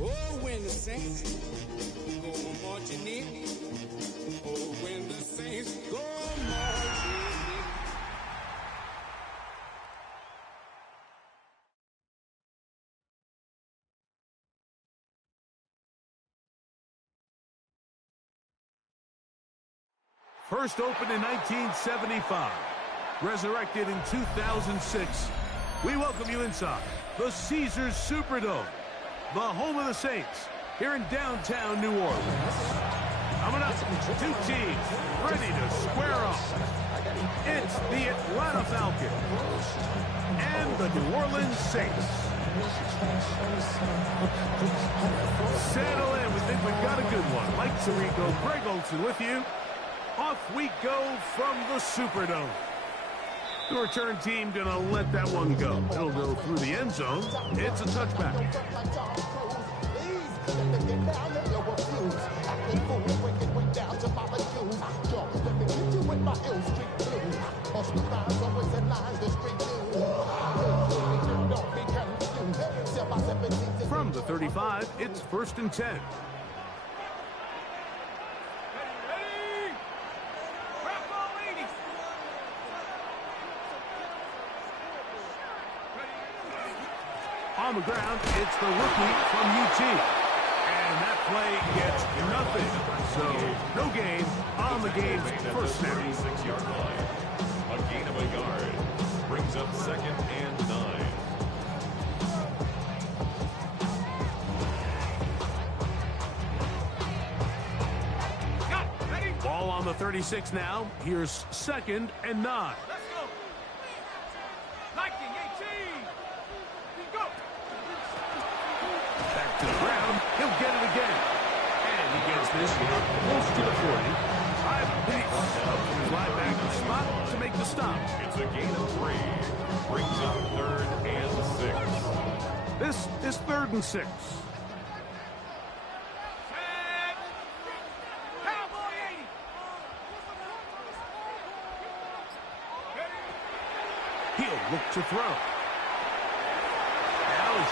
Oh, when the Saints go marching in. Oh, when the Saints go marching in. First opened in 1975, resurrected in 2006. We welcome you inside the Caesars Superdome, the home of the Saints, here in downtown New Orleans. Coming up, two teams ready to square off. It's the Atlanta Falcons and the New Orleans Saints. Settle in, we think we've got a good one. Mike Tirico, Greg Olson with you. Off we go from the Superdome. The return team gonna let that one go. It'll go through the end zone. It's a touchback. From the 35, it's 1st and 10. On the ground, it's the rookie from UT. And that play gets nothing. So, no gain on the game's first snap. 36-yard line. A gain of a yard. Brings up 2nd and 9. Ball on the 36 now. Here's 2nd and 9. To the ground, he'll get it again. And he gets this close to the 40. 5 pace. Up to his linebacker spot to make the stop. It's a gain of 3. Brings up 3rd and 6. This is 3rd and 6. He'll look to throw.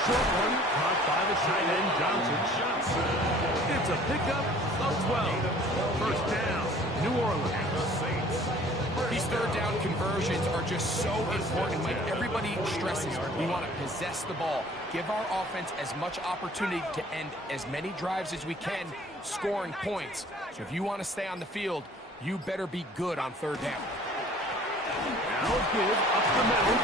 Short one, caught by the tight end, Johnson. It's a pickup of 12. First down, New Orleans. These third down conversions are just so important. Like everybody stresses, we want to possess the ball. Give our offense as much opportunity to end as many drives as we can, scoring points. So if you want to stay on the field, you better be good on 3rd down. Now give up the middle.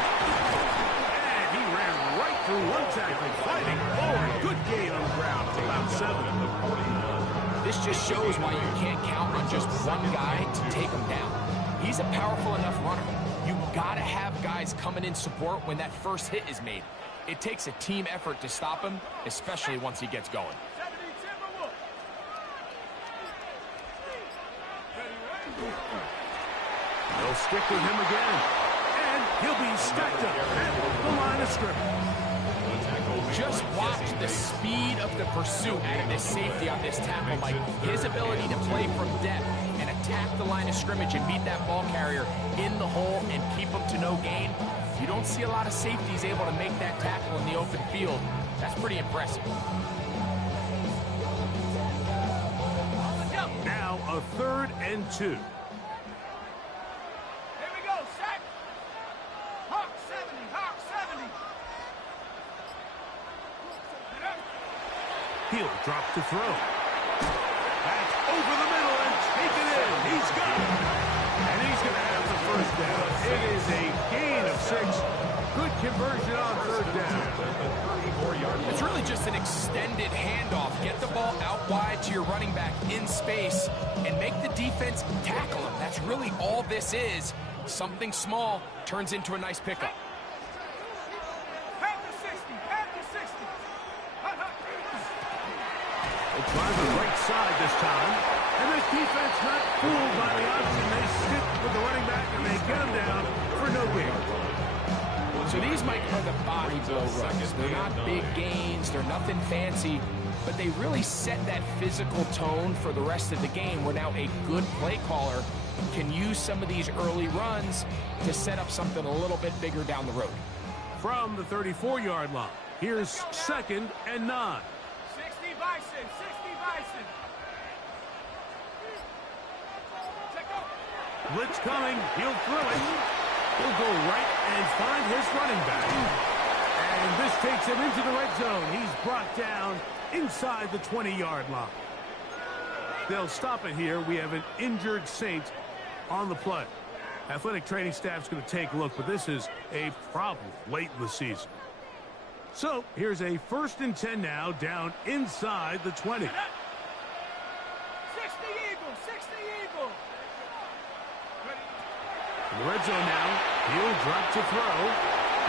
He ran right through one tackle, fighting forward. Good gain on the ground, about 7. This just shows why you can't count on just one guy to take him down. He's a powerful enough runner. You gotta have guys coming in support when that first hit is made. It takes a team effort to stop him, especially once he gets going. They'll stick with him again. He'll be stacked up at the line of scrimmage. Just watch the speed of the pursuit out of this safety on this tackle, Mike. His ability to play from depth and attack the line of scrimmage and beat that ball carrier in the hole and keep him to no gain. You don't see a lot of safeties able to make that tackle in the open field. That's pretty impressive. Now a 3rd and 2. He'll drop to throw. That's over the middle and taken in. He's got it. And he's going to have the first down. It is a gain of 6. Good conversion on 3rd down. It's really just an extended handoff. Get the ball out wide to your running back in space and make the defense tackle him. That's really all this is. Something small turns into a nice pickup. Try the right side this time. And this defense not fooled by the option. They stick with the running back and they get him down for no gain. So these, Mike, are the body blow runs. They're not big gains. They're nothing fancy. But they really set that physical tone for the rest of the game where now a good play caller can use some of these early runs to set up something a little bit bigger down the road. From the 34-yard line, here's 2nd and 9. 60 Blitz coming. He'll throw it. He'll go right and find his running back. And this takes him into the red zone. He's brought down inside the 20-yard line. They'll stop it here. We have an injured Saint on the play. Athletic training staff's going to take a look, but this is a problem late in the season. So here's a 1st and 10 now, down inside the 20. 60 Eagles, 60 Eagles. In the red zone now, he'll drop to throw.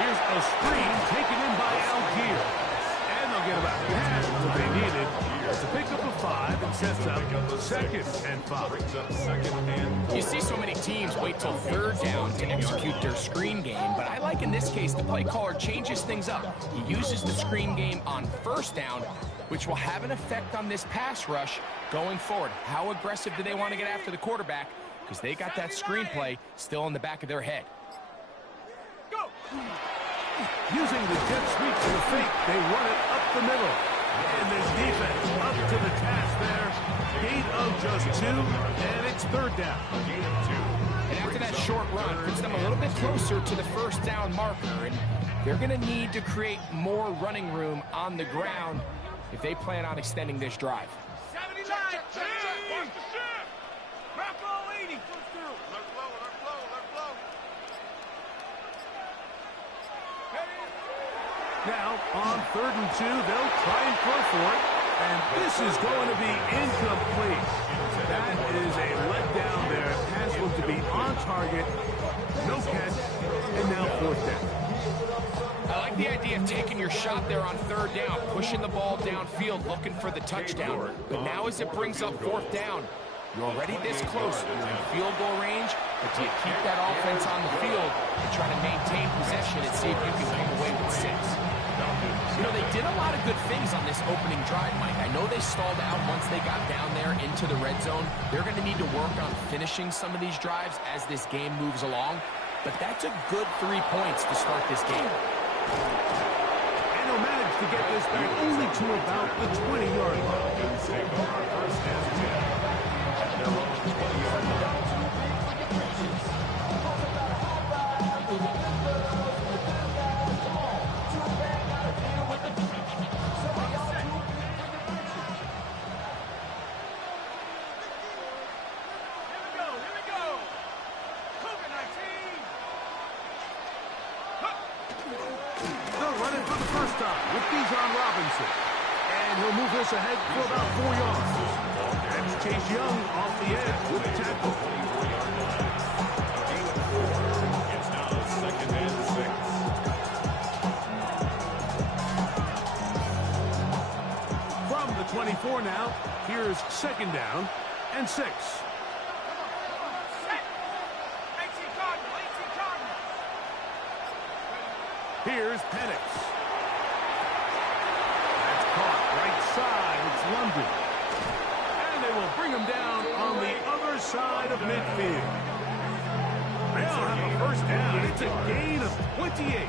Here's a screen taken in by Algier. And they'll get about half what they needed to pick up a 5 and sets up 2nd and 5. You see so many teams wait till 3rd down to execute their screen game, but I like in this case the play caller changes things up. He uses the screen game on 1st down, which will have an effect on this pass rush going forward. How aggressive do they want to get after the quarterback? Because they got that screenplay still in the back of their head. Go! Using the jet sweep to the fake, they run it up the middle. And this defense up to the task there. Gain of just 2, and it's 3rd down. And after that short run, puts them a little bit closer to the 1st down marker. And they're going to need to create more running room on the ground if they plan on extending this drive. 79, Bravo 80. Now, on 3rd and 2, they'll try and throw for it. And this is going to be incomplete. That is a letdown there. Pass looked to be on target. No catch. And now 4th down. I like the idea of taking your shot there on 3rd down, pushing the ball downfield, looking for the touchdown. But now as it brings up 4th down, you're already this close. You're in field goal range, but do you keep that offense on the field and try to maintain possession and see if you can come away with 6? You know, they did a lot of good things on this opening drive, Mike. I know they stalled out once they got down there into the red zone. They're going to need to work on finishing some of these drives as this game moves along. But that's a good 3 points to start this game. And they'll manage to get this back only to about the 20-yard line. And he'll move this ahead for about 4 yards. That's Chase Young off the edge with the tackle. It's now 2nd and 6. From the 24 now, here's 2nd down and 6. Here's Penix. London. And they will bring him down on the other side of midfield. They'll have a 1st down. It's a gain of 28.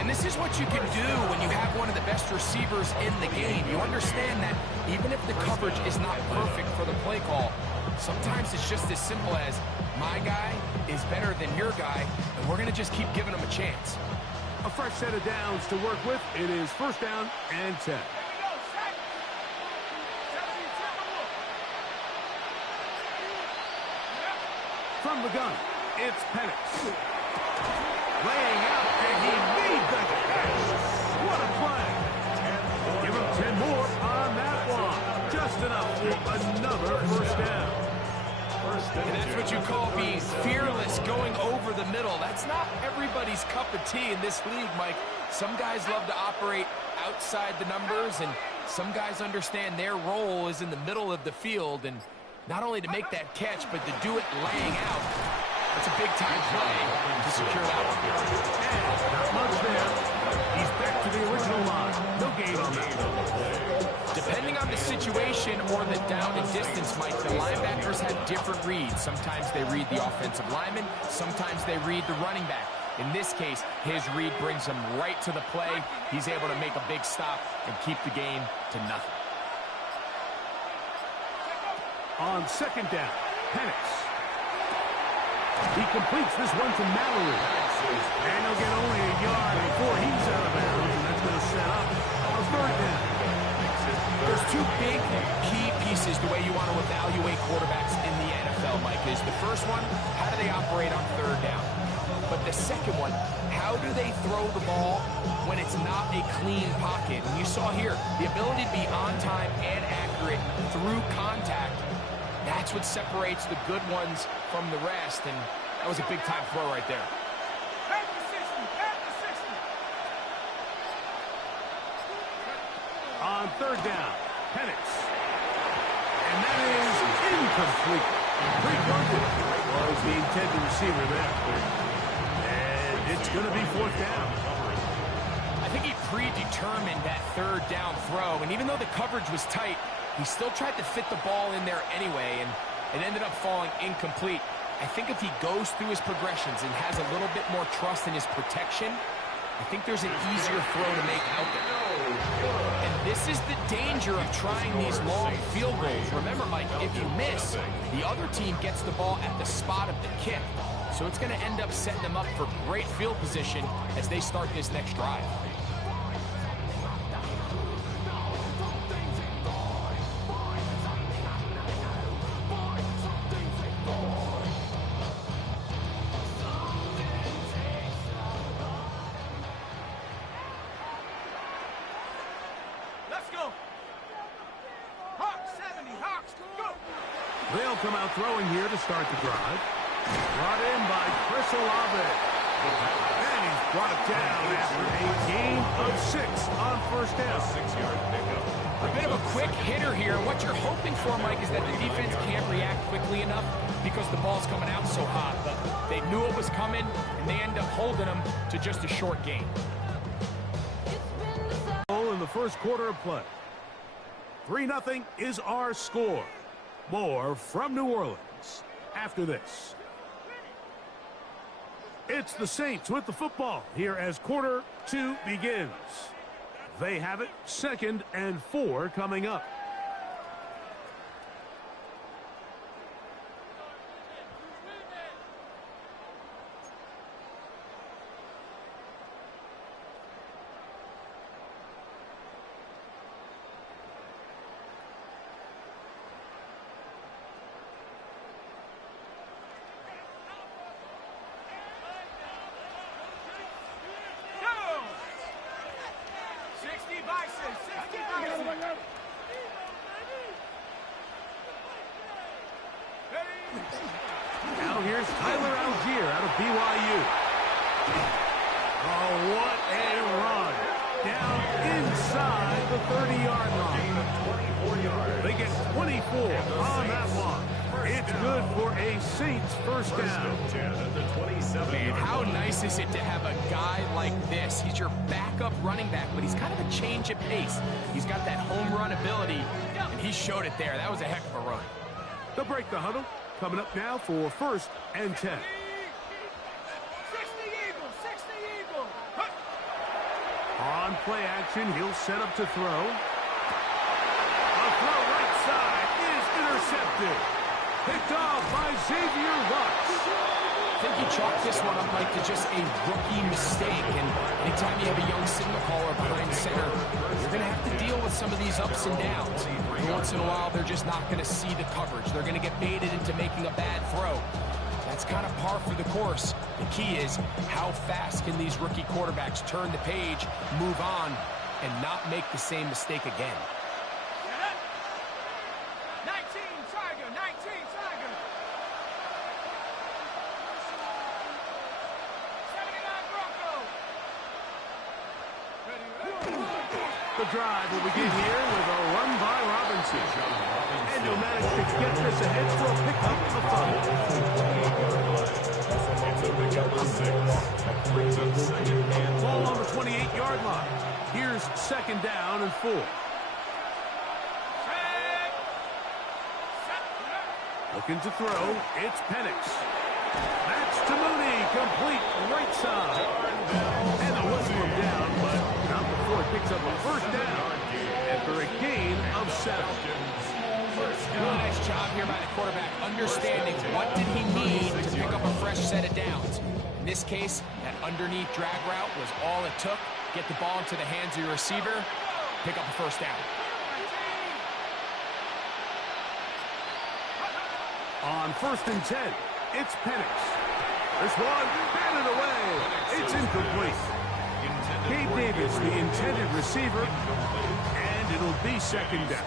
And this is what you can do when you have one of the best receivers in the game. You understand that even if the coverage is not perfect for the play call, sometimes it's just as simple as my guy is better than your guy, and we're going to just keep giving him a chance. A fresh set of downs to work with. It is 1st down and 10. From the gun, it's Penix. Laying out, and he made the catch. What a play. Give him 10 more on that one. Just enough for another 1st down. And that's what you call being fearless, going over the middle. That's not everybody's cup of tea in this league, Mike. Some guys love to operate outside the numbers, and some guys understand their role is in the middle of the field, and not only to make that catch, but to do it laying out. That's a big-time play to secure that one. And not much there. He's back to the original line. No gain on that. Depending on the situation or the down and distance, Mike, the linebackers have different reads. Sometimes they read the offensive lineman. Sometimes they read the running back. In this case, his read brings him right to the play. He's able to make a big stop and keep the game to nothing. On second down, Penix. He completes this one to Mallory. And he'll get only a yard before he's out of bounds, and that's going to set up a third down. There's two big key pieces the way you want to evaluate quarterbacks in the NFL, Mike, is the first one, how do they operate on third down? But the second one, how do they throw the ball when it's not a clean pocket? And you saw here, the ability to be on time and accurate through contact, that's what separates the good ones from the rest, and that was a big-time throw right there. Back to 60, back to 60. On third down, Penix. And that is incomplete. Pre-funded was the intended receiver there. And it's going to be fourth down. I think he predetermined that third down throw, and even though the coverage was tight, he still tried to fit the ball in there anyway, and it ended up falling incomplete. I think if he goes through his progressions and has a little bit more trust in his protection, I think there's an easier throw to make out there. And this is the danger of trying these long field goals. Remember, Mike, if you miss, the other team gets the ball at the spot of the kick. So it's going to end up setting them up for great field position as they start this next drive. Let's go. Hawks 70, Hawks, go. They'll come out throwing here to start the drive. Brought in by Rzsl Saints. And he's brought down after a gain of 6 on first down. 6-yard pickup. A bit of a quick hitter here. What you're hoping for, Mike, is that the defense can't react quickly enough because the ball's coming out so hot. But they knew it was coming, and they end up holding them to just a short gain. In the first quarter of play. 3-0 is our score. More from New Orleans after this. It's the Saints with the football here as quarter 2 begins. They have it, 2nd and 4 coming up. Now here's Tyler Algier out of BYU. Oh, what a run. Down inside the 30-yard line. They get 24 on that one. It's good for a Saints first down. Man, how nice is it to have a guy like this? He's your backup running back, but he's kind of a change of pace. He's got that home run ability, and he showed it there. That was a heck of a run. They'll break the huddle. Coming up now for 1st and 10. 60 Eagles, 60 Eagles. On play action, he'll set up to throw. A throw right side is intercepted. Picked off by Xavier Watts. I think he chalked this one up, Mike, to just a rookie mistake. And anytime you have a young signal caller behind center, you're going to have to deal with some of these ups and downs. And once in a while, they're just not going to see the coverage. They're going to get baited into making a bad throw. That's kind of par for the course. The key is how fast can these rookie quarterbacks turn the page, move on, and not make the same mistake again. 19 Tiger, 19 Tiger. 79 Bronco. The drive will begin here with a run by Robinson. And he'll manage to get this ahead for a pickup of 5. Ball on the 28-yard line. Here's 2nd down and 4. Looking to throw, it's Penix. That's to Mooney, complete right side. And the whistle him down, but not before he picks up a first down after a gain of 7. Really nice job here by the quarterback, understanding what did he need to pick up a fresh set of downs. In this case, that underneath drag route was all it took. Get the ball into the hands of your receiver, pick up a first down. On 1st and 10, it's Penix. This one, batted away. It's incomplete. Gabe Davis, the intended receiver, and it'll be 2nd down.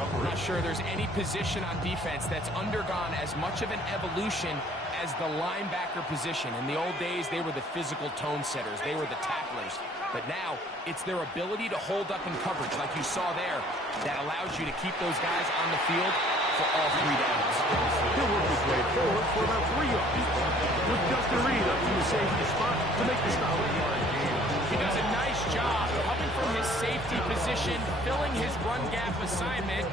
I'm not sure there's any position on defense that's undergone as much of an evolution as the linebacker position. In the old days, they were the physical tone setters. They were the tacklers. But now, it's their ability to hold up in coverage, like you saw there, that allows you to keep those guys on the field for all 3 downs. He'll work his way forward for about 3 yards. With Justin Reed up to the safety spot to make the stop. He does a nice job coming from his safety position, filling his run gap assignment.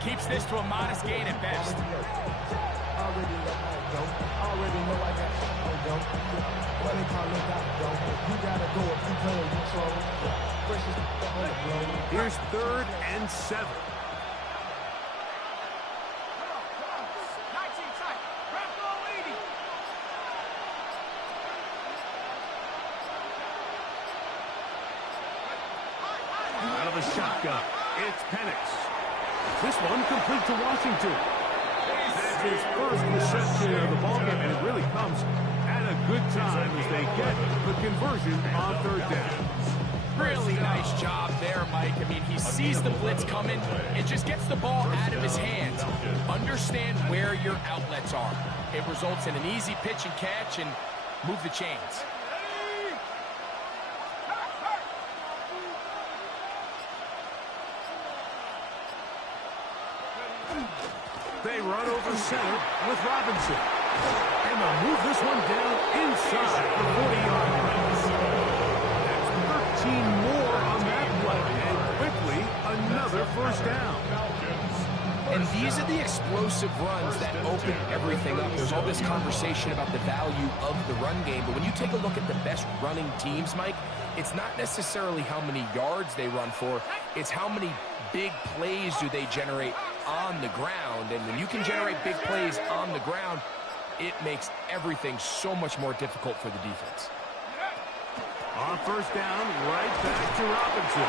Keeps this to a modest gain at best. Here's 3rd and 7. 19 tight. Bronco 80. Out of the shotgun, it's Penix. This one complete to Washington. That's his first reception of the ballgame, and it really comes at a good time as they get the conversion on 3rd down. Really nice job there, Mike. I mean, he sees the blitz coming and just gets the ball out of his hands. Understand where your outlets are. It results in an easy pitch and catch and move the chains. They run over center with Robinson. And they'll move this one down inside the 40-yard line. That's 13 more on that play. And quickly, another first down. And these are the explosive runs that open everything up. There's all this conversation about the value of the run game, but when you take a look at the best running teams, Mike, it's not necessarily how many yards they run for, it's how many big plays do they generate on the ground. And when you can generate big plays on the ground, it makes everything so much more difficult for the defense. On 1st down, right back to Robinson.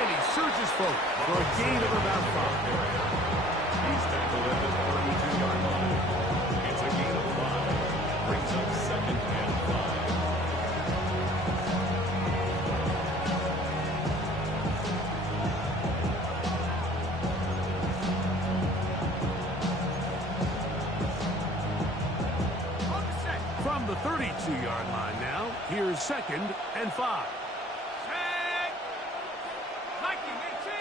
And he surges forward for a gain of about 5. He's tackled at the 32-yard line. It's a gain of 5. Brings up 2nd and 5. From the 32-yard line now, here's 2nd and 5. Set. Viking 18.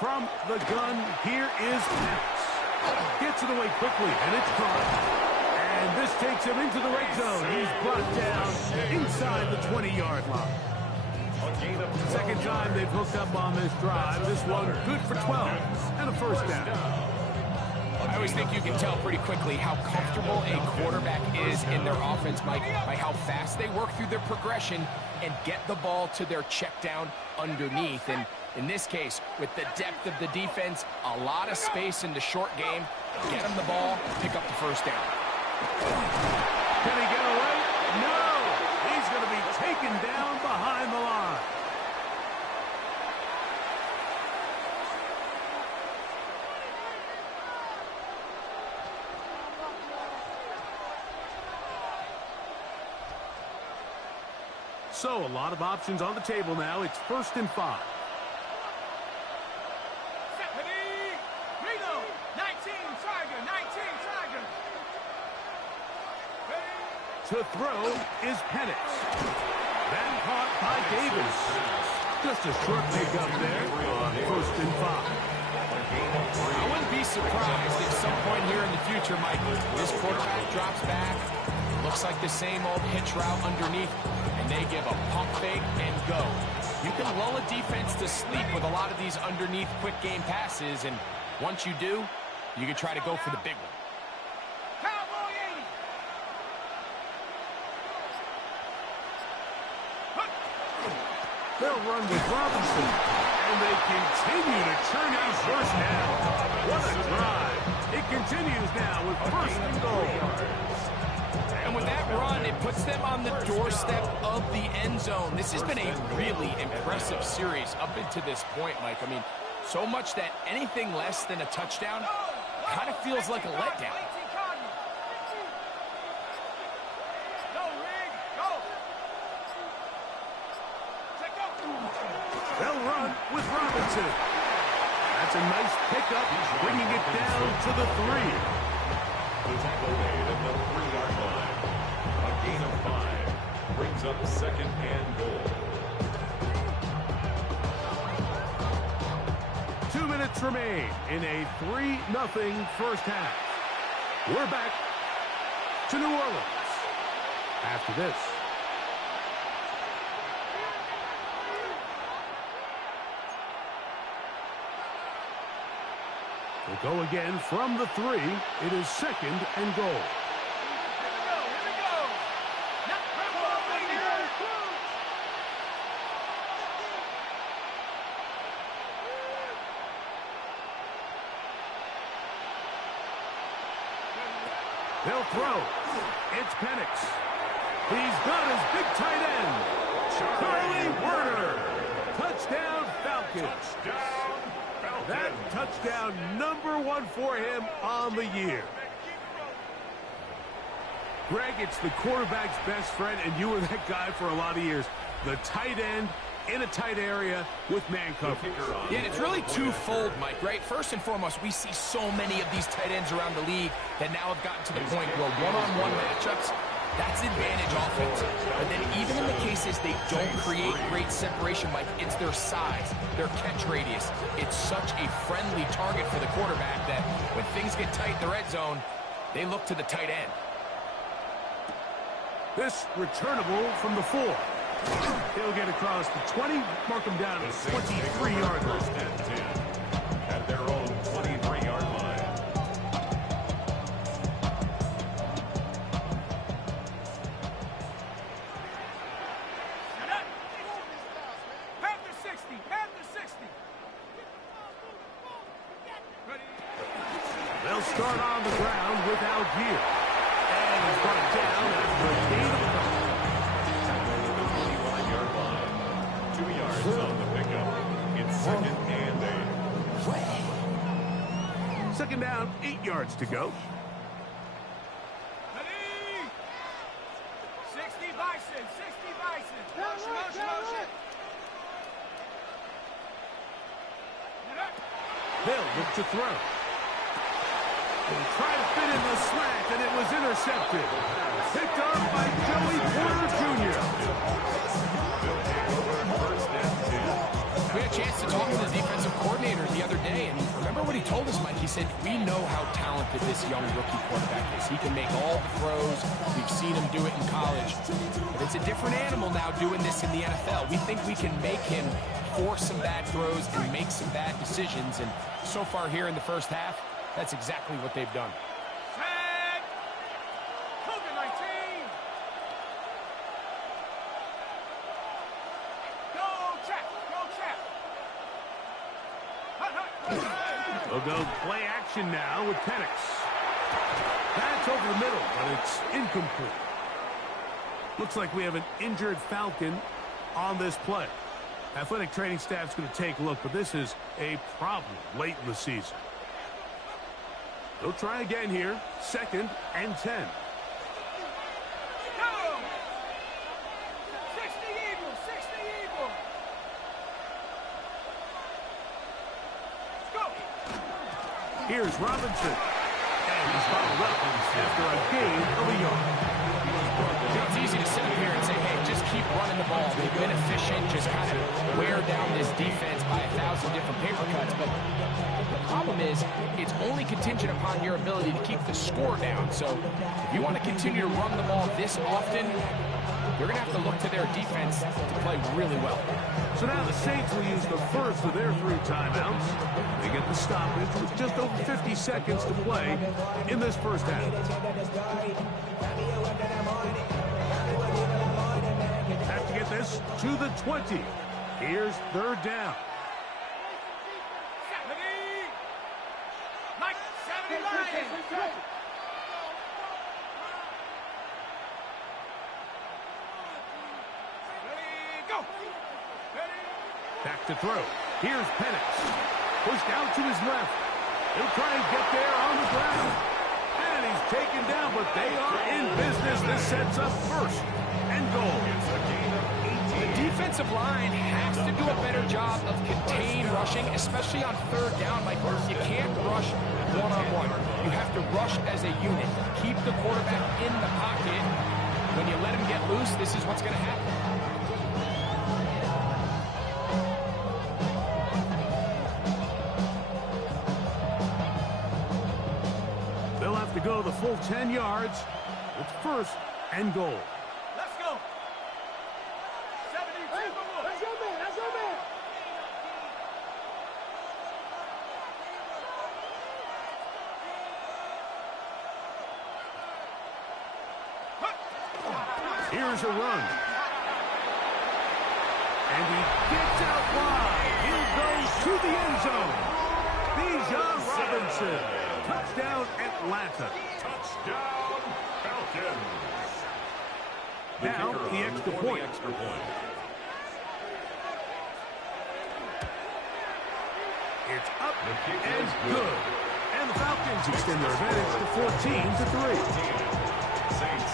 From the gun, here is Penix. Gets it away quickly, and it's caught. And this takes him into the red zone. He's brought down inside the 20-yard line. Second time they've hooked up on this drive. This one good for 12 and a first down. I always think you can tell pretty quickly how comfortable a quarterback is in their offense, Mike, by how fast they work through their progression and get the ball to their check down underneath. And in this case, with the depth of the defense, a lot of space in the short game, get him the ball, pick up the first down. Can he get away? No! He's going to be taken down behind the line. So, a lot of options on the table now. It's 1st and 5. Stephanie. Reno. 19 Tiger. 19 Tiger. To throw is Penix. That caught by Davis. Just a short pickup there on 1st and 5. I wouldn't be surprised if some point here in the future, Mike, this quarterback drops back, looks like the same old hitch route underneath, and they give a pump fake and go. You can lull a defense to sleep with a lot of these underneath quick game passes, and once you do, you can try to go for the big one. Cowboy 80. They'll run with Robinson. And they continue to churn out first down. What a drive. It continues now with first and goal. And with that run, it puts them on the doorstep of the end zone. This has been a really impressive series up into this point, Mike. I mean, so much that anything less than a touchdown kind of feels like a letdown. They'll run with Robinson. That's a nice pickup, bringing it down to the 3. The tackle made at the 3-yard line. A gain of 5 brings up second and goal. 2 minutes remain in a 3-0 first half. We're back to New Orleans after this. We'll go again from the 3. It is second and goal. They'll throw. It's Penix. He's got his big tight end, Charlie Werner. Touchdown, Falcons. That touchdown number 1 for him on the year. Greg, it's the quarterback's best friend, and you were that guy for a lot of years. The tight end in a tight area with man coverage. Yeah, and it's really twofold, Mike, right? First and foremost, we see so many of these tight ends around the league that now have gotten to the point where one-on-one matchups, that's advantage offense. But then even in the cases they don't create great separation, Mike, it's their size, their catch radius. It's such a friendly target for the quarterback that when things get tight in the red zone, they look to the tight end. This returnable from the 4. He'll get across the 20, mark him down at the 23-yard line. First and 10 at their own 23-yard line. They'll start on the ground with Algier. And he's brought down after a gain of 21-yard line. 2 yards on the pickup. It's second and 8. second down, 8 yards to go. 60 Bison, 60 Bison. Motion, motion, motion. They'll look to throw. They try to fit in the slant, and it was intercepted. Picked up by Joey Porter Jr. We had a chance to talk to the defensive coordinator the other day, and remember what he told us, Mike? He said, we know how talented this young rookie quarterback is. He can make all the throws. We've seen him do it in college. But it's a different animal now doing this in the NFL. We think we can make him force some bad throws and make some bad decisions, and so far here in the first half, that's exactly what they've done. Set. COVID-19. Go check. Go check. Hut, hut, hut, hut. They'll go play action now with Penix. That's over the middle, but it's incomplete. Looks like we have an injured Falcon on this play. Athletic training staff's going to take a look, but this is a problem late in the season. They'll try again here. Second and 10. Go. 60 Eagles, 60 Eagles. Go. Here's Robinson. And he's followed up after a gain of a yard. It's easy to sit up here and say, hey, just keep running the ball. They've been efficient, just kind of wear down this defense by 1,000 different paper cuts. But the problem is, it's only contingent upon your ability to keep the score down. So if you want to continue to run the ball this often, you're going to have to look to their defense to play really well. So now the Saints will use the first of their 3 timeouts. They get the stoppage with just over 50 seconds to play in this first half. Have to get this to the 20. Here's third down. Mike, 70 line. Back to throw. Here's Penix. Pushed out to his left. He'll try and get there on the ground. And he's taken down, but they are in business. This sets up first and goal. The defensive line has to do a better job of contained rushing, especially on third down. Like, you can't rush one-on-one. You have to rush as a unit. Keep the quarterback in the pocket. When you let him get loose, this is what's going to happen. They'll have to go the full 10 yards. It's first and goal. Let's go. 72. Let's go, man. Let's go, man. Here's a run. And he gets out wide. He goes to the end zone. Bijan Robinson. Touchdown, Atlanta. Touchdown, Falcons. Now the extra point. It's up and good. And the Falcons extend their advantage to 14-3. Saints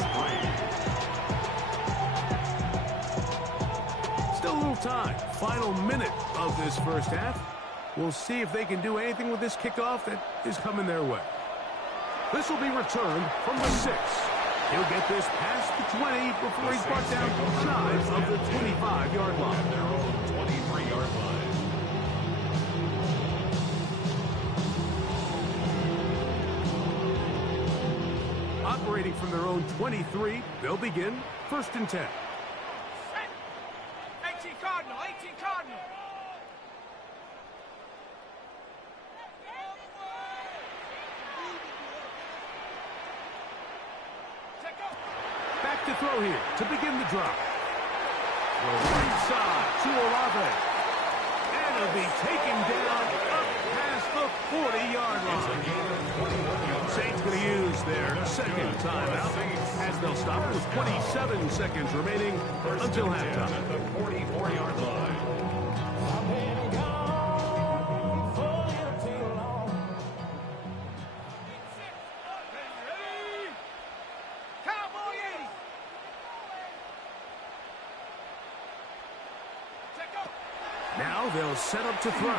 3. Still a little time. Final minute of this first half. We'll see if they can do anything with this kickoff that is coming their way. This will be returned from the 6. He'll get this past the 20 before he's brought down shy of the 25-yard line. Their own 23-yard line. Operating from their own 23, they'll begin first and 10. 18 Cardinal. 18 Cardinal. Back to throw here to begin the drop. Right side to Olave. And it'll be taken down up past the 40-yard line. Saints going to use their second timeout as they'll stop it with 27 seconds remaining until halftime. At the 44-yard line. Now they'll set up to throw.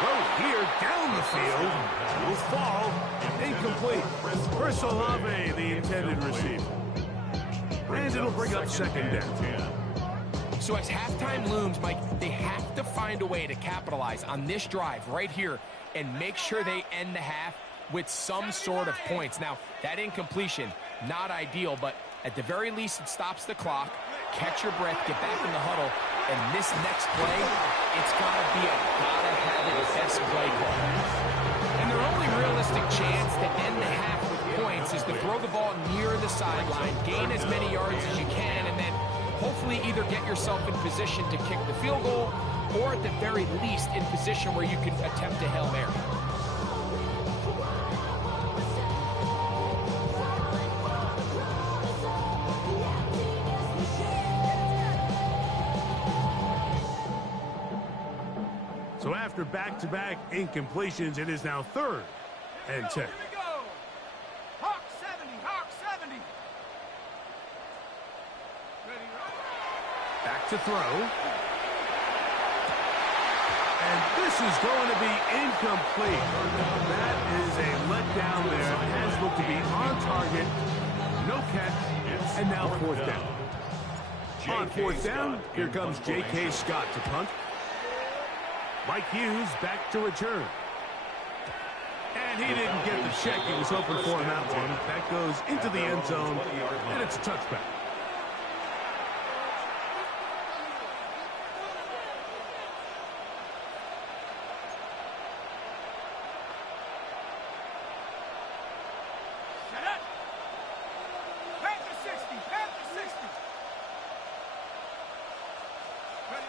Throw here down the field. Will fall. Incomplete. Rzsl Saints, the intended receiver. And it'll bring up second down. So as halftime looms, Mike, they have to find a way to capitalize on this drive right here and make sure they end the half with some sort of points. Now, that incompletion, not ideal, but at the very least, it stops the clock. Catch your breath, get back in the huddle, and this next play, it's got to be a gotta-have-it-best play call. And their only realistic chance to end the half with points is to throw the ball near the sideline, gain as many yards as you can, and then hopefully either get yourself in position to kick the field goal or at the very least in position where you can attempt a Hail Mary. So after back-to-back incompletions, it is now third and 10. Here we go. Hawk 70. Hawk 70. Ready, Back to throw. And this is going to be incomplete. That is a letdown there. It has looked to be on target. No catch. And now fourth down. On fourth down, here comes J.K. Scott to punt. Mike Hughes back to return. And he didn't get the check he was hoping for in that one. That goes into the end zone, and it's a touchback. Set up. Panther 60. Panther 60. Ready,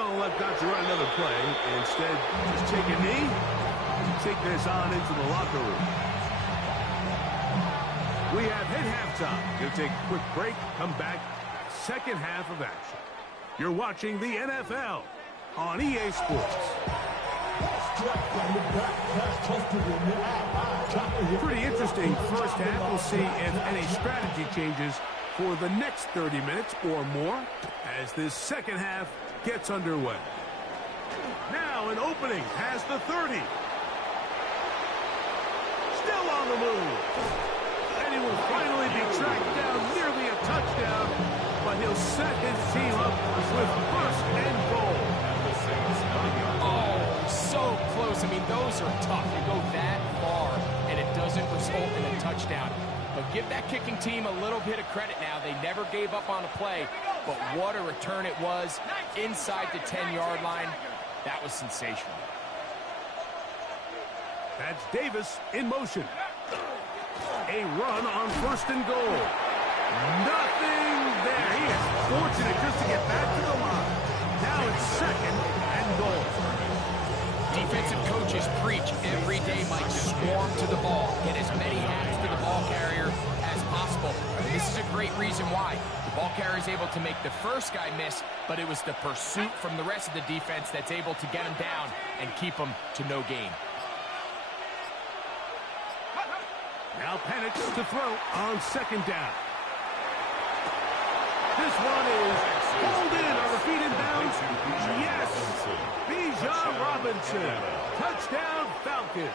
don't elect not to run another play. Instead, just take a knee and take this on into the locker room. We have hit halftime. We'll take a quick break, come back, second half of action. You're watching the NFL on EA Sports. Pretty interesting first half. We'll see if any strategy changes for the next 30 minutes or more as this second half gets underway. Now an opening has the 30. Still on the move. And he will finally be tracked down, nearly a touchdown, but he'll set his team up with first and goal. Oh, so close. I mean, those are tough. You go that far, and it doesn't result in a touchdown. But give that kicking team a little bit of credit now. They never gave up on a play, but what a return it was inside the 10-yard line. That was sensational. That's Davis in motion. A run on first and goal. Nothing there. He is fortunate just to get back to the line. Now it's second and goal. Defensive coaches preach every day, Mike, swarm to the ball. Get as many hats to the ball carrier as possible. This is a great reason why. The ball carrier is able to make the first guy miss, but it was the pursuit from the rest of the defense that's able to get him down and keep him to no gain. Now Penix to throw on second down. This one is pulled in on the feet in bounds. Yes! Bijan Robinson. Touchdown Falcons.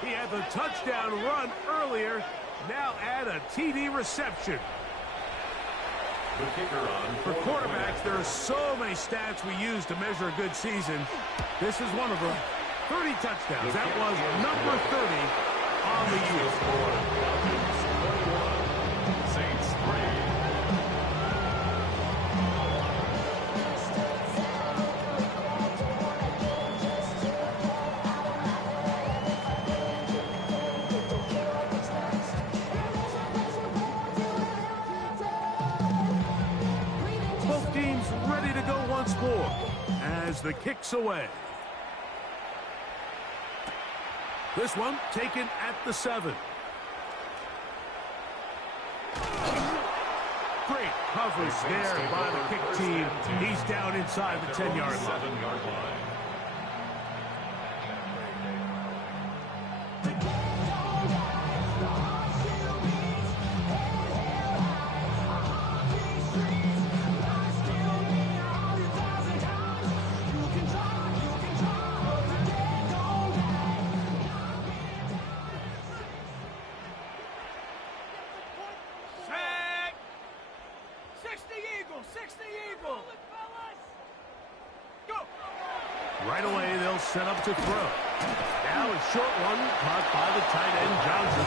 He had the touchdown run earlier. Now add a TD reception. For quarterbacks, there are so many stats we use to measure a good season. This is one of them. 30 touchdowns. That was number 30 on the year. Saints 3. Both teams ready to go once more as the kick's away. This one taken at the 7. Great coverage there by the kick team. He's down inside the 10-yard line. 7-yard line. Right away, they'll set up to throw. Now a short one caught by the tight end, Johnson.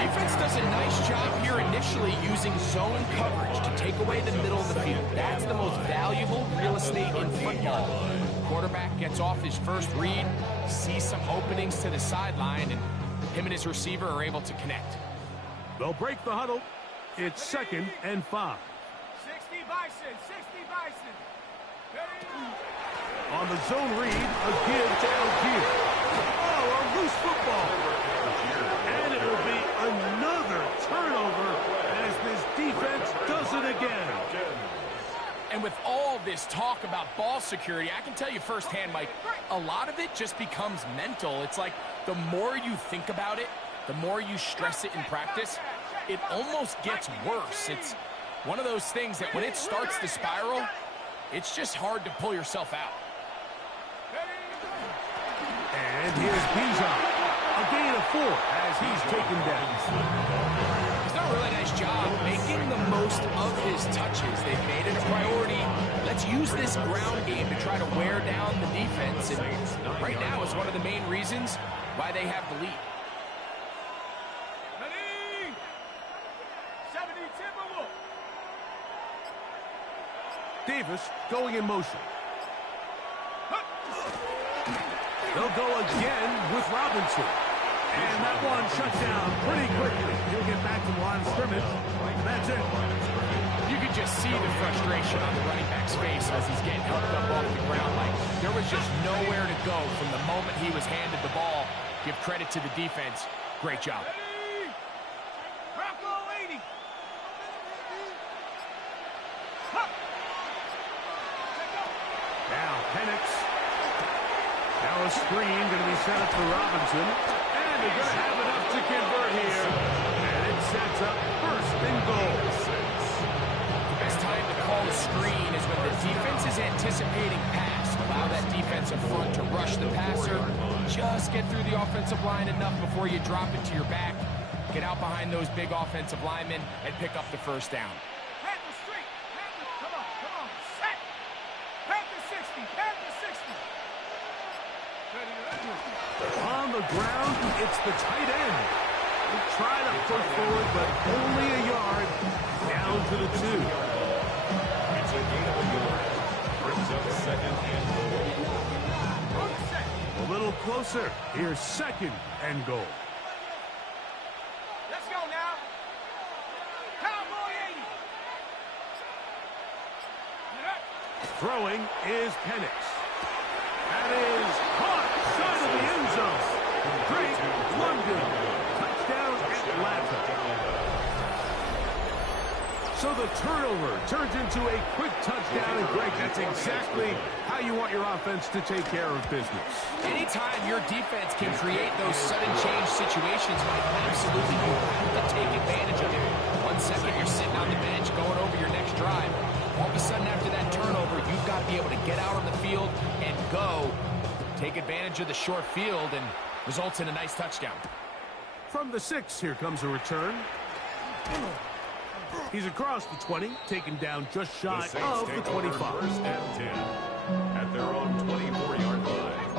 Defense does a nice job here initially using zone coverage to take away the middle of the field. That's the most valuable real estate in football. Quarterback gets off his first read, sees some openings to the sideline, and him and his receiver are able to connect. They'll break the huddle. It's second and 5. 60 Bison, 60 Bison. On the zone read, a give to Algier. Oh, a loose football. And it will be another turnover as this defense does it again. And with all this talk about ball security, I can tell you firsthand, Mike, a lot of it just becomes mental. It's like the more you think about it, the more you stress it in practice, it almost gets worse. It's one of those things that when it starts to spiral, it's just hard to pull yourself out. And here's Bijan. A gain of 4 as he's taken down. He's done a really nice job making the most of his touches. They've made it a priority. Let's use this ground game to try to wear down the defense. And right now is one of the main reasons why they have the lead. Ready? 70 Timberwolves. Davis going in motion. They'll go again with Robinson. And that one shut down pretty quickly. He'll get back to the line of scrimmage. That's it. You can just see the frustration on the running back's face as he's getting helped up off the ground. Like, there was just nowhere to go from the moment he was handed the ball. Give credit to the defense. Great job. Now Penix. Now a screen going to be set up for Robinson. And they're going to have enough to convert here. And it sets up first and goal. The best time to call a screen is when the defense is anticipating pass. Allow that defensive front to rush the passer. Just get through the offensive line enough before you drop it to your back. Get out behind those big offensive linemen and pick up the first down. On the ground, it's the tight end. They try to push forward, but only a yard. Down to the 2. It's a gain of a yard. Brings up second and goal. A little closer. Here's second and goal. Let's go now. Cowboy 80. Throwing is Penix. That is caught side of the end zone. Drake London. Touchdown Atlanta. So the turnover turns into a quick touchdown. And Greg, that's exactly how you want your offense to take care of business. Anytime your defense can create those sudden change situations, Mike, absolutely you have to take advantage of it. 1 second you're sitting on the bench going over your next drive. All of a sudden after that turnover, you've got to be able to get out on the field and go. Take advantage of the short field and results in a nice touchdown. From the 6, here comes a return. He's across the 20, taken down just shy of the 25. First and 10 at their own 24-yard line.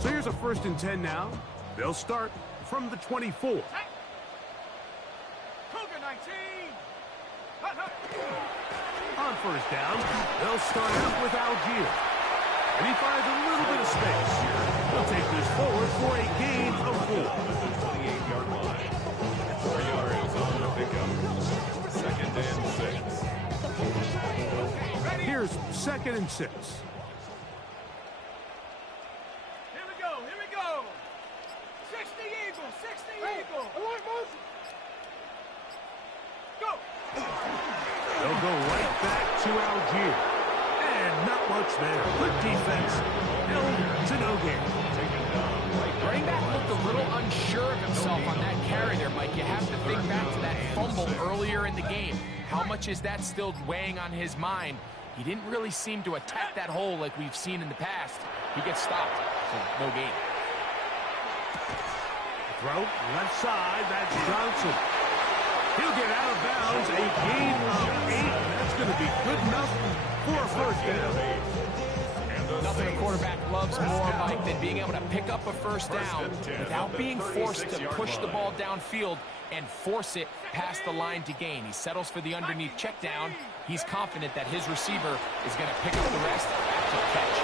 So here's a 1st and 10 now. They'll start from the 24. Cougar 19. On 1st down, they'll start out with Algier. And he finds a little bit of space. He'll take this forward for a gain of 4. At the 28-yard line. 4 yards on the pickup. Second and 6. Here's 2nd and 6. Here we go. 60 Eagle. Alert, motion. Go. They'll go right back to Algier. And not much there. Good defense. Held to no gain. Running back looked a little unsure of himself on that carry there, Mike. You have to think back to that fumble earlier in the game. How much is that still weighing on his mind? He didn't really seem to attack that hole like we've seen in the past. He gets stopped, so no gain. Throw, left side, that's Johnson. He'll get out of bounds, a gain of 8. That's going to be good enough for a 1st down. Nothing a quarterback loves more, Mike, than being able to pick up a 1st down without being forced to push the ball downfield and force it past the line to gain. He settles for the underneath check down. He's confident that his receiver is going to pick up the rest after the catch.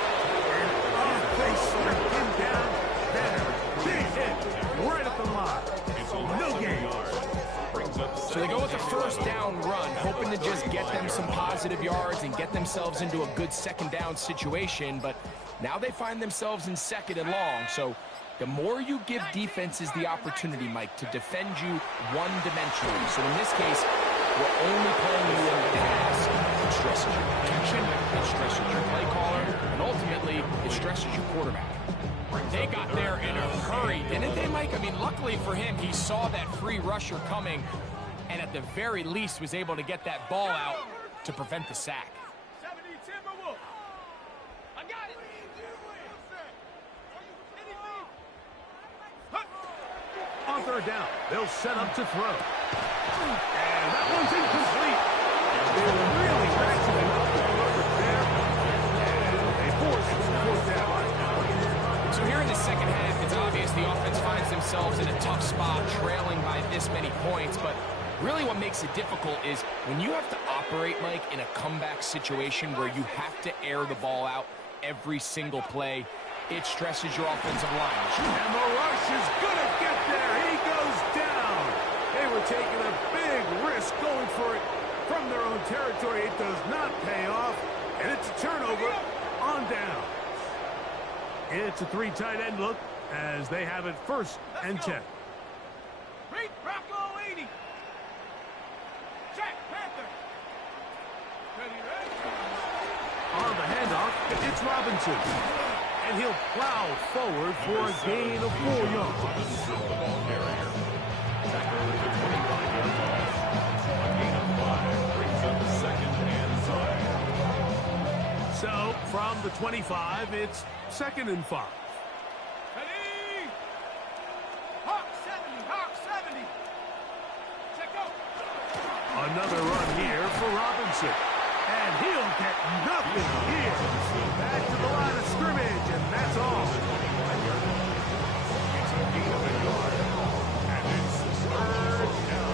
They slip him down there. Big hit right at the line. No gain. So they go with a 1st down run, hoping to just get them some positive yards and get themselves into a good 2nd down situation. But now they find themselves in 2nd and long. So the more you give defenses the opportunity, Mike, to defend you one-dimensionally. So in this case, we're only playing you in the pass. It stresses your protection, it stresses your play caller, and ultimately, it stresses your quarterback. They got there in a hurry, didn't they, Mike? I mean, luckily for him, he saw that free rusher coming, and at the very least was able to get that ball out to prevent the sack. 70 Timberwolf. I got it. On 3rd down, they'll set up to throw. And that one's incomplete. They're really matching it up the coverage there. And they force it to 4th down. So here in the 2nd half, it's obvious the offense finds themselves in a tough spot, trailing by this many points. But really what makes it difficult is when you have to operate, Mike, in a comeback situation where you have to air the ball out, every single play. It stresses your offensive line. And the rush is going to get there. He goes down. They were taking a big risk going for it from their own territory. It does not pay off, and it's a turnover on down. It's a 3 tight end look as they have it 1st and 10. Read Rocco 80. Check, Panther. Ready, ready. On the handoff, it's Robinson. And he'll plow forward for a gain of 4 yards. Robinson, the ball carrier. Tackle at the 25-yard line. A gain of 5 brings up 2nd and 5. So, from the 25, it's 2nd and 5. Ready. Hawk 70, Hawk 70. Check out. Another run here for Robinson. And he'll get nothing here. Back to the line of scrimmage, and that's all. It's a gain of a yard. And it's 3rd down.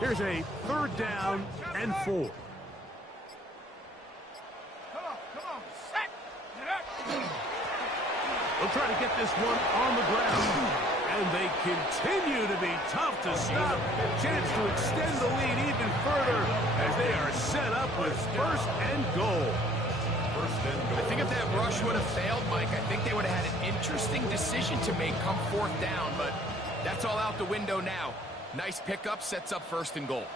Here's a 3rd down and 4. Come on, set. Get up. They'll try to get this one on the ground. And they continue to be tough to stop. Chance to extend the lead even further as they are set up with 1st and goal. 1st and goal. I think if that rush would have failed, Mike, I think they would have had an interesting decision to make come 4th down, but that's all out the window now. Nice pickup, sets up 1st and goal.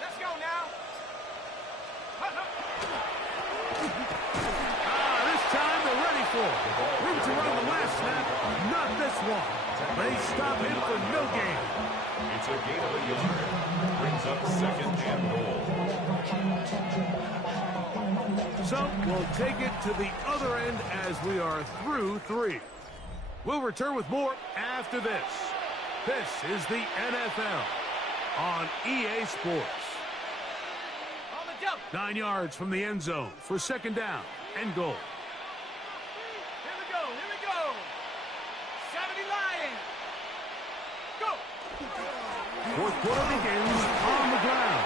Let's go now. This time they're ready for it. Room to run the last snap, not this one. They stop him for no gain. It's a gain of a yard. Brings up 2nd and goal. So we'll take it to the other end as we are through 3. We'll return with more after this. This is the NFL on EA Sports. On the jump. 9 yards from the end zone for 2nd down and goal. Here we go, here we go. 70 Lions. Go. 4th quarter begins on the ground.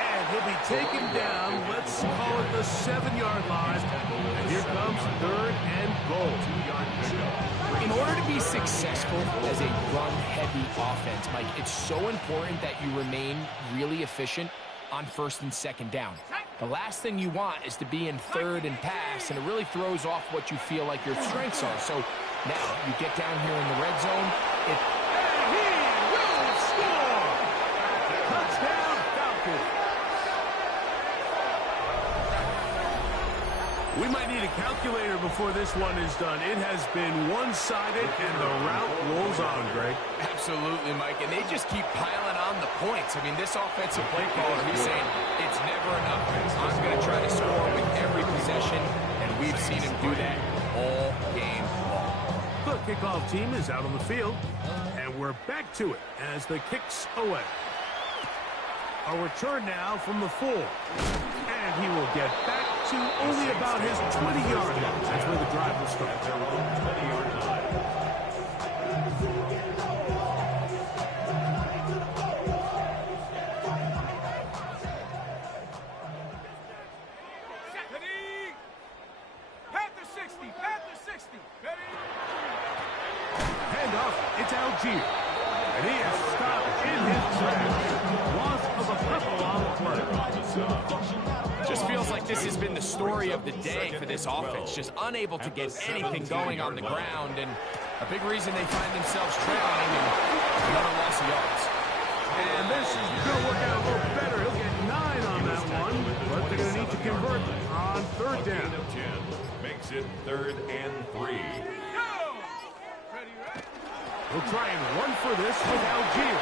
And he'll be taken down, let's call it the 7-yard line. And here comes 3rd and goal. 2-yard pickup. In order to be successful as a run-heavy offense, Mike, it's so important that you remain really efficient on 1st and 2nd down. The last thing you want is to be in 3rd and pass, and it really throws off what you feel like your strengths are. So now you get down here in the red zone. And he will score! Touchdown, Falcons! We might need a calculator before this one is done. It has been one-sided, and the route rolls on, Greg. Absolutely, Mike, and they just keep piling on the points. I mean, this offensive play caller, he's saying it's never enough. I'm going to try to score with every possession, and we've seen him do that all game long. The kickoff team is out on the field, and we're back to it as the kick's away. A return now from the 4. And he will get back to only about his 20-yard line. That's where the drive will start. Their own 20-yard line. Ready. Panther 60, Panther 60. Ready. Handoff, it's Algier. And he is stopped in his tracks. Loss of a couple on the play. Just feels like this has been the story of the day for this offense. Just unable to get anything going on the ground, and a big reason they find themselves trailing and another loss of yards. And this is going to work out a little better. He'll get 9 on that one, but they're going to need to convert on 3rd down. Gain of 10 makes it 3rd and 3. Go. Ready, ready. He'll try and run for this with Algier.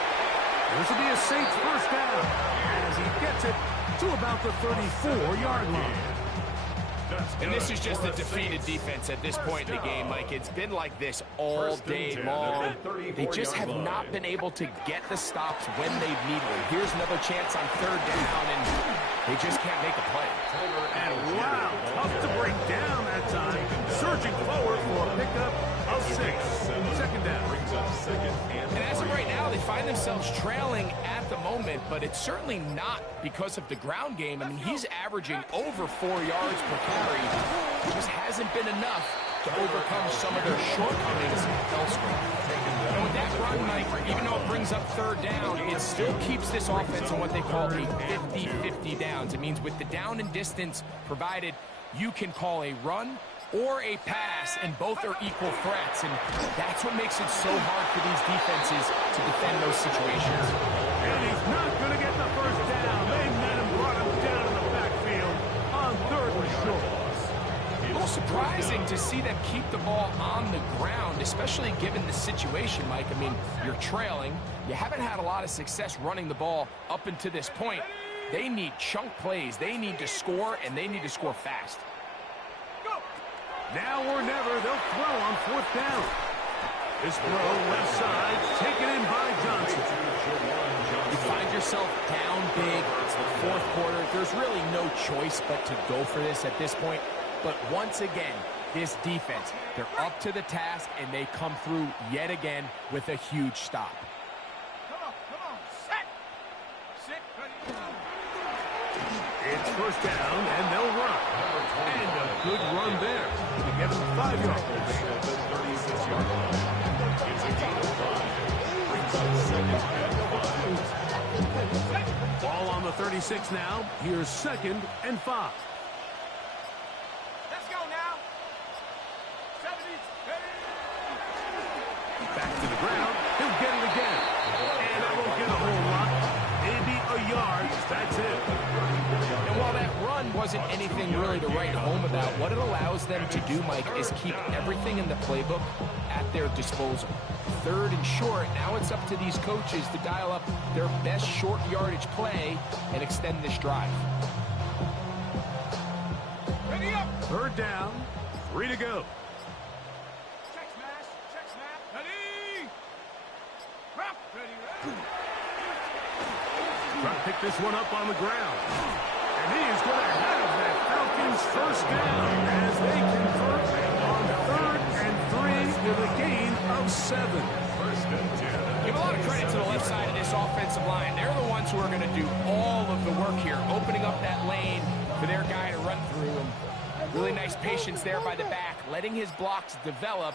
This will be a Saints 1st down as he gets it to about the 34-yard line. And this is just a defeated defense at this point in the game, Mike. It's been like this all day long. They just have not been able to get the stops when they've needed them. Here's another chance on 3rd down, and They just can't make a play. And wow, tough to bring down that time. Surging forward for a pickup of 6. Second down. And as of right now, they find themselves trailing at the moment, but it's certainly not because of the ground game. I mean, he's averaging over 4 yards per carry. It just hasn't been enough to overcome some of their shortcomings elsewhere. And with that run, Mike, even though it brings up third down, it still keeps this offense in what they call a 50-50 downs. It means with the down and distance provided, you can call a run or a pass, and both are equal threats. And that's what makes it so hard for these defenses to defend those situations. And he's not going to get the first down. They met him, brought him down in the backfield on 3rd and short. A little surprising to see them keep the ball on the ground, especially given the situation, Mike. I mean, you're trailing. You haven't had a lot of success running the ball up until this point. They need chunk plays. They need to score, and they need to score fast. Now or never, they'll throw on 4th down. This throw left side, taken in by Johnson. You find yourself down big. It's the 4th quarter. There's really no choice but to go for this at this point. But once again, this defense, they're up to the task, and they come through yet again with a huge stop. Come on, set. Sit, ready. It's 1st down, and they'll run. And a good run there to get them 5 yards. It's a gain of 5. Brings up 2nd and 5. Ball on the 36 now. Here's 2nd and 5. Let's go now. 70. Back to the ground. He'll get it again. And that won't get a whole lot. Maybe a yard. That's it. And while that run wasn't anything really to write home about, what it allows them to do, Mike, is keep everything in the playbook at their disposal. 3rd and short, now it's up to these coaches to dial up their best short yardage play and extend this drive. Ready up. 3rd down. 3 to go. Check smash. Check snap. Ready. Drop. Ready. Trying to pick this one up on the ground. And he is going to have that Falcons 1st down as they convert on 3rd and 3 with a gain of 7. Give a lot of credit to the left side of this offensive line. They're the ones who are going to do all of the work here, opening up that lane for their guy to run through. And really nice patience there by the back, letting his blocks develop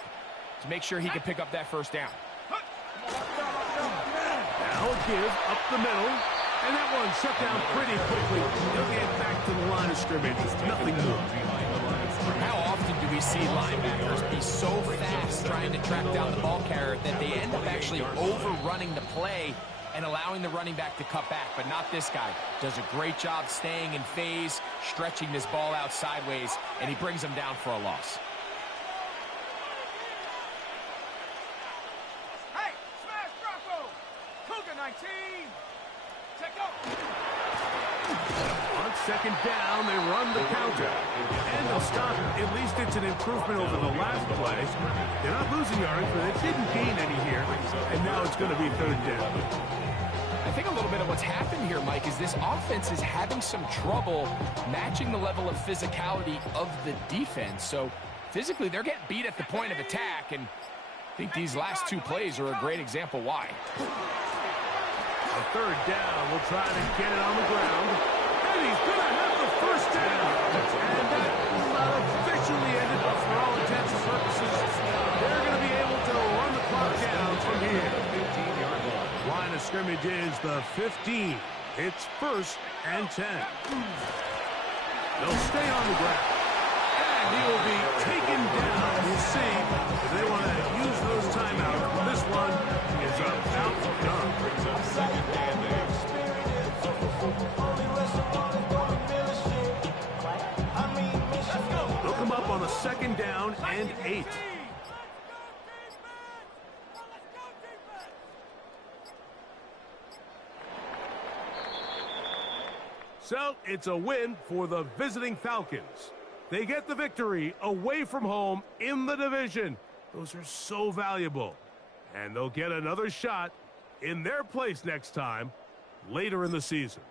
to make sure he can pick up that 1st down. Now a give up the middle. And that one shut down pretty quickly. He'll get back to the line of scrimmage. Nothing more. How often do we see linebackers be so fast trying to track down the ball carrier that they end up actually overrunning the play and allowing the running back to cut back? But not this guy. Does a great job staying in phase, stretching this ball out sideways, and he brings him down for a loss. Hey, smash Bronco. Cougar 19. Check up. On 2nd down, they run the counter. And they'll stop. At least it's an improvement over the last play. They're not losing yards, but they didn't gain any here. And now it's going to be 3rd down. I think a little bit of what's happened here, Mike, is this offense is having some trouble matching the level of physicality of the defense. So physically, they're getting beat at the point of attack, and I think these last 2 plays are a great example why. A 3rd down. We'll try to get it on the ground. And he's going to have the 1st down. And that will not officially end it, but for all intents and purposes, they're going to be able to run the clock down from here. 15-yard line. Line of scrimmage is the 15. It's 1st and 10. They'll stay on the ground. And he will be taken down. We'll see if they want to use those timeouts. This one is about done. Brings up 2nd and 8. They'll come up on a 2nd down and 8. So it's a win for the visiting Falcons. They get the victory away from home in the division. Those are so valuable. And they'll get another shot in their place next time later in the season.